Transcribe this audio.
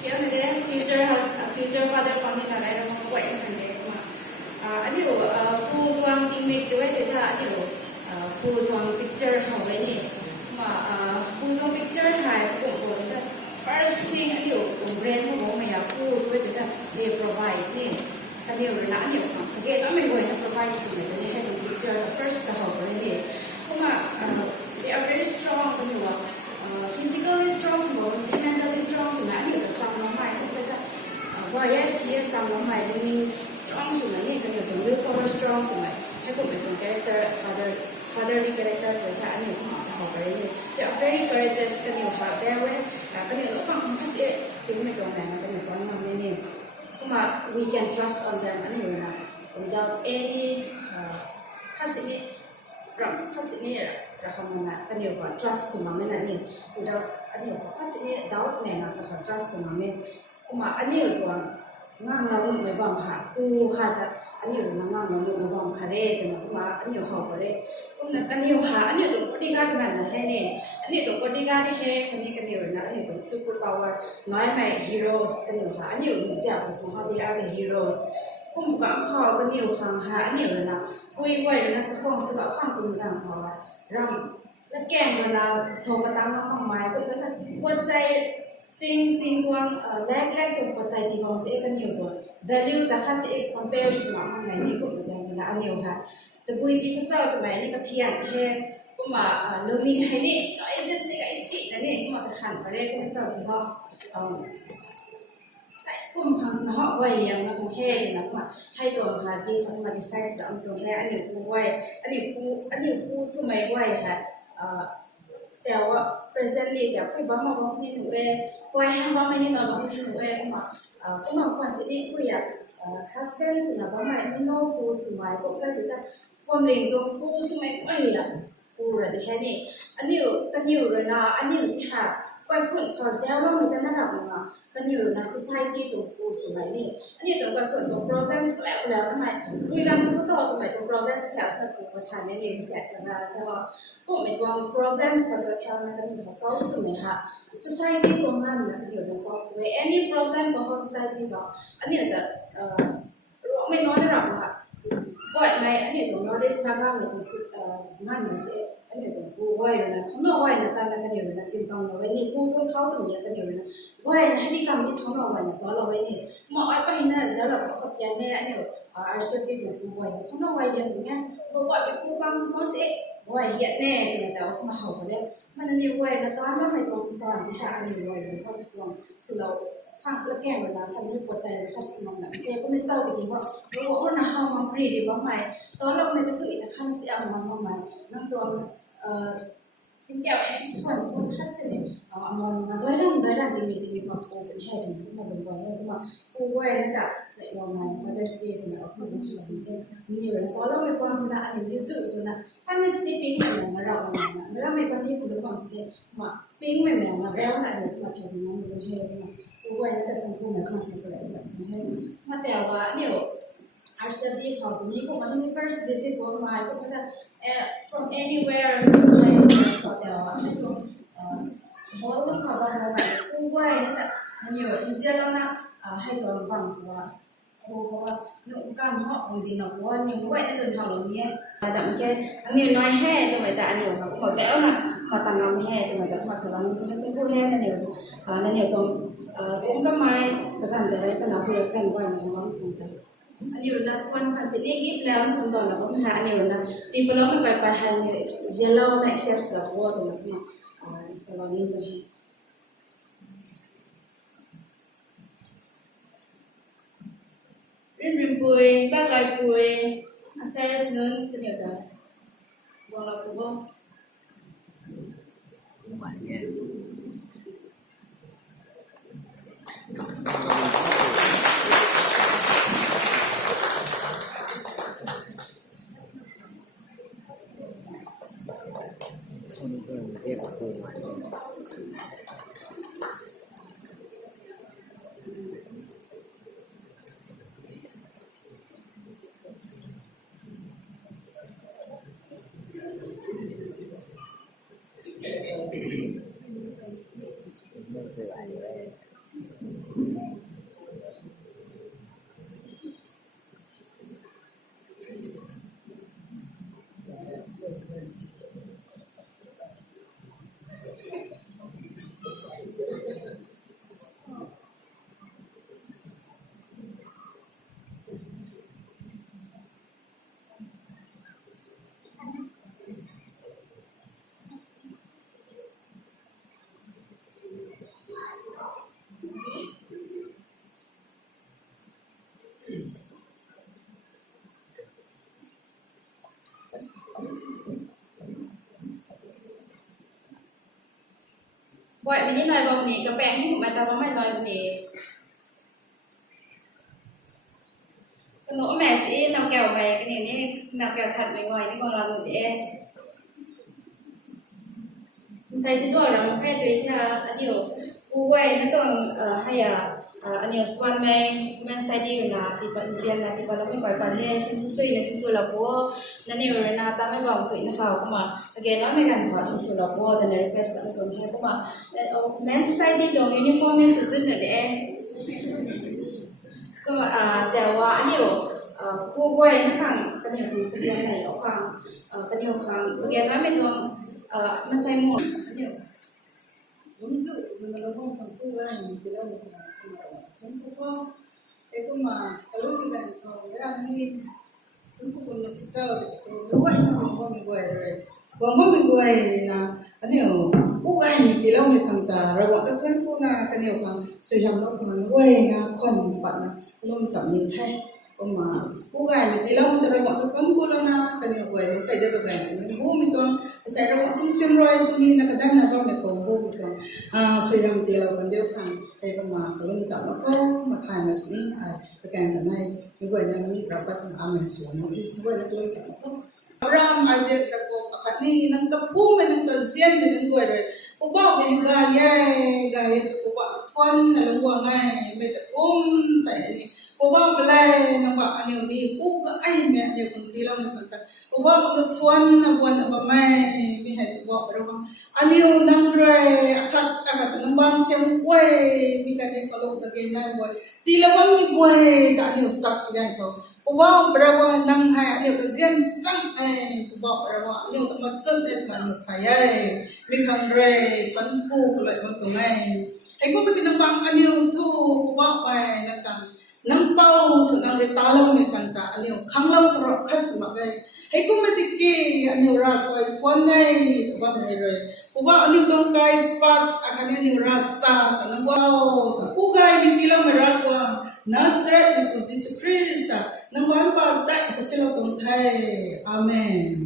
เดี๋ยวนี้ future father ฟังที่ไหนเราไม่ไหวกันเลยมาอันนี้ผู้ทวงทีมเมกด้วยแต่ถ้าอันนี้ผู้ทวง picture เขาไว้นี่มาผู้ทวง picture ถ่ายตัวคนแต่ first thing อันนี้แบรนด์เขาบอกไม่อยากพูดด้วยแต่ถ้า they provide นี่อันนี้เราอันนี้ของเกตต้องไม่ไหวนะ provide สิ่งไหนให้ดู picture first แต่เขาไว้นี่เพราะว่า they are very strong กันอยู่ว่าphysically strong สมอง mentally strong สมัยนี้แต่ซ้ำน้องใหม่ก็จะว่า yes ซ้ำน้องใหม่เป็น strong สมัยนี้กันอยู่ตรง willpower strong สมัยให้ผมเป็น character fatherly character เลยถ้าอันนี้ผมเขาไปเลย they are very courageous กันอยู่ค่ะ bear with กันอยู่แล้วบางคนเขาเสียเป็นไม่ตรงไหนมากันอยู่ตอนนั้นนี่ผมว่า we can trust on them อันนี้นะ without any ข้าศึกนี้ข้าศึกนี้เราทำงานกันอยู่ว่า trust สมัยนั้นนี่ without อันนี้ว่าข้าศึกนี้ doubt แน่นอนก็ trust สมัยนั้นผมว่าอันนี้ตัวง่างเราหนึ่งไม่บ้างค่ะกูค่ะแต่อันนี้อยู่ง่างเราหนึ่งไม่บ้างค่ะเร่แต่ผมว่าอันนี้เขาก็เร่ผมเนี่ยอันนี้ค่ะอันนี้ตัวปฏิการกันนะให้เนี่ยอันนี้ตัวปฏิการที่ให้อันนี้กันอยู่นะอันนี้ตัว super power น้อยไหม heroes กันอยู่ค่ะอันนี้อยู่เสียบนะคะ they are the heroes ผมก็เขากันอยู่ค่ะอันนี้เลยนะคุยไว้เลยนะสักคนสักข้างคุณต่างเขาละรำและแกงเวลาโชว์มาตั้งน้องไม้ก็จะหัวใจสิ่งตัวแรกตัวหัวใจที่มองเสียกันอยู่ตัว value แต่ค่าเสีย compare สมองไงนี่ก็เป็นอย่างนั้นอันนี้ค่ะแต่บุญที่ภาษาตัวไหนนี่ก็เพียงแค่ก็มา learning ให้นี่ choices นี่ก็สินั่นนี่ก็มาขันไปเรื่อยภาษาที่เขาใส่ปุ่มทางสมองไว้ยังมาตัวแห่นะก็ให้ตัวหาที่เขามา decide จะเอาตัวแห่อันนี้ผู้ไว้อันนี้ผู้สมัยไว้ค่ะแต่ว่า presently เดี๋ยวคุยบ้างมาบ้างนี่หนูเองคุยห้างบ้างไม่นี่นอนบ้างนี่หนูเองก็มาควรสินี่คุยhusband สินะบ้างไม่โน้ผู้สมัยก็ได้จุดแต่ความเลี้ยงตัวผู้สมัยก็ผู้ระดับแค่นี้อันนี้กันอยู่เลยนะอันนี้ที่หาคุยขอเซลว่ามันจะน่ารักมั้งกันอยู่นะ society ตัวผู้สมัยนี้อันนี้ตัวตัว problems แล้วทำไมคุยกันตัวทำไมตัว problems แล้วสักตัวประธานเนี่ยเสร็จแล้วแต่ว่าก็ไม่ตัว problems กับตัวแค่นั้นกันอยู่กับ solve สมัยค่ะ society ตัวนั้นนะอยู่กับ solve สมัย any problem ของ society ก็อันนี้แต่ไม่น้อยระดับค่ะก็ไม่อันนี้ตัว knowledge มากมากเลยที่สุดงานเนี่ยสิอันนี้ตัวผู้ไว้เลยนะทั้งนอกไว้นะการกันอยู่นะจริงจังเราไว้นี่ผู้ทั้งเขาตรงนี้กันอยู่นะไว้ให้ดีกรรมที่ทั้งนอกไว้เนี่ยตัวเราไว้นี่มองไอ้ไปนั่นแล้วเราก็ขยันเนี่ยอันนี้อาร์เซนติเป็นผู้ไว้ทั้งนอกไว้อย่างเงี้ยบอกว่าเป็นผู้บางส่วนสิไว้เยอะแน่เลยแต่ว่ามาเขาก็ได้มันอันนี้ไว้นะตอนนั้นไม่ตรงตอนที่ชาอันนี้ไว้เลยเพราะสุดสุดเราพังแล้วแก่เวลาทำให้ปวดใจเลยค่ะสมองแบบก็ไม่เศร้าดีเพราะรู้ว่าน่าเขามาปรีดีบ้างไหมตอนเราไม่ก็ตื่นแต่ขั้นเสียมันบ้างไหมนั่งตัวเป็นแก้วแห้งส่วนคนขั้นเสียมันมาด้วยด้านดีความโกเป็นแห้งมันเป็นบ่อยให้มากูไว้ระดับในวันนั้น Father's Day เนี่ยเราพูดถึงส่วนนี้นี่เลยตอนเราไม่ควรนะอันนี้สุดสุดนะขั้นในสติปิ้งเหมือนเราเนี่ยแล้วไม่ควรที่คุณรู้ความสติมาปิ้งเหมือนมาแล้วนะเนี่ยมาทำอย่างนั้นมันแห้งมากูไว้แต่ทำกูเนี่ยขั้นเสียไปแบบให้มาแต่ว่าเนี่ยอาร์ตดีเขาคนนี้ก็มาที่ first visit ว่ามาก็จะfrom anywhere ให้เขาแต่ว่าให้ตัวเพราะว่าต้องเขาบอกว่ากูไว้แต่อันนี้อินเดียแล้วนะให้ตัวฟังว่าเพราะว่าเนี่ยการเหาะบางทีเราว่าเนี่ยไว้ในเดินทางเหล่านี้แต่เมื่อกี้อันนี้น้อยแห่ทำไมแต่อันนี้เขาก็บอกแล้วนะมาตั้งน้ำแห่ทำไมแต่มาสลับให้ตัวผู้แห่นั่นเองนั่นเองตรงผมก็ไม่ถ้ากันแต่ไรก็เราเพื่อกันไว้ในห้องทุนกันอันนี้เราส่วนพันธุ์นี้ยิบแล้วสิ่งต่างเราก็มาหาอันนี้เราที่พวกเราไม่ไปหาเนี่ยเจลล์ในเซฟส์เราว่าตรงนี้สลับนี้ตัวนี้ริมปุยบ้านลอยปุยอาเซอร์สนุนก็เดียวกันวงเราปุบเรียกครู บ่อยวันนี้หน่อยบ่วันนี้ก็แปลงให้ผมมาแต่ว่าไม่น้อยวันนี้ก็หนูแม่สินำแก้วไปกันนี่นำแก้วถัดไม่ไหวนี่บางเราหนูเอ๊ะใส่ที่ตัวเราแค่ตัวที่อันเดียวกูไว้นั่นตัวให้อันเดียวสวรรค์มันใส่ดีเวลาที่ปัจจัยนะที่ปัจจัยไม่ไหวปัจจัยสิ่งๆเนี่ยสิ่งๆเราพวกนั่นนี่เวลาตามไม่บอกตัวนะคะก็มา again น้อยไม่กันขอสิ่งๆเราพวกแต่ใน request แต่ตัวนี้ก็มาแม้ที่ใส่ที่ตรงยูนิฟอร์มเนี่ยสิ่งๆเนี่ยเอ๊ะก็แต่ว่าอันเดียวผู้ไว้นะคะกันเดียวคือสิ่งไหนหรอความกันเดียวความ again น้อยไม่ต้องมันใส่หมด ví dụ chúng nó không còn cô gái thì đâu mà không có cái cô mà cái lúc như này cái đang đi cũng có một cái sơ bố anh nó không bị quậy rồi còn không bị quậy là cái điều cô gái thì lâu thì thằng ta rồi bọn các friend cô là cái điều còn sử dụng nó còn quậy là còn bạn luôn sắm nhìn thay còn mà cô gái thì lâu thì rồi bọn các friend cô là cái điều quậy nó phải được cái này bố mình còn sẽ ra bọn chúng xuyên rồi xuyên là cái đàn là bọn mình còn bố mình còn sử dụng thì là còn điều càng hay mà cái luôn sắm nó có mà thay mà xí cái càng cái này như vậy là mình gặp các thằng amen xuống nó đi như vậy là luôn sắm nó có Abraham Isaac Jacob các ni nang tập bố mình nang tập diễn mình nang quay rồi cô bảo mình gaya cô bảo con là lúc qua ngày mình tập sẽ đi cô bảo play nang bảo anh yêu đi cô cái ai mẹ nhiều con đi lâu mình phân cô bảo mình tập thuần nang buồn nang mẹ mình hay cô bảo rồi anh yêu nang rồi akat nang ban xem quay mình cái này có lúc cái này quay đi lâu mình quay đã nhiều sắp cái này thôi cô bảo berawa nang hai nhiều cái diễn sang cô bảo berawa nhiều cái mặt chất để mà nhiều phải mình không rồi vẫn cô lại vẫn tụi này ai cũng biết cái nang bang anh yêu thu cô bảo bài nang càng nang bao sự nang rồi ta lâu mình càng ta anh yêu khăng lâu rồi khát mà cái ai cũng biết cái anh yêu ra soi thuần này cô bảo này rồi cô bảo anh yêu đông cái phát anh yêu ra sa nang bao cô gái mình đi lâu mà ra qua Nazareth ni Jesus Christ nang wan pa dai ko sila tong thai amen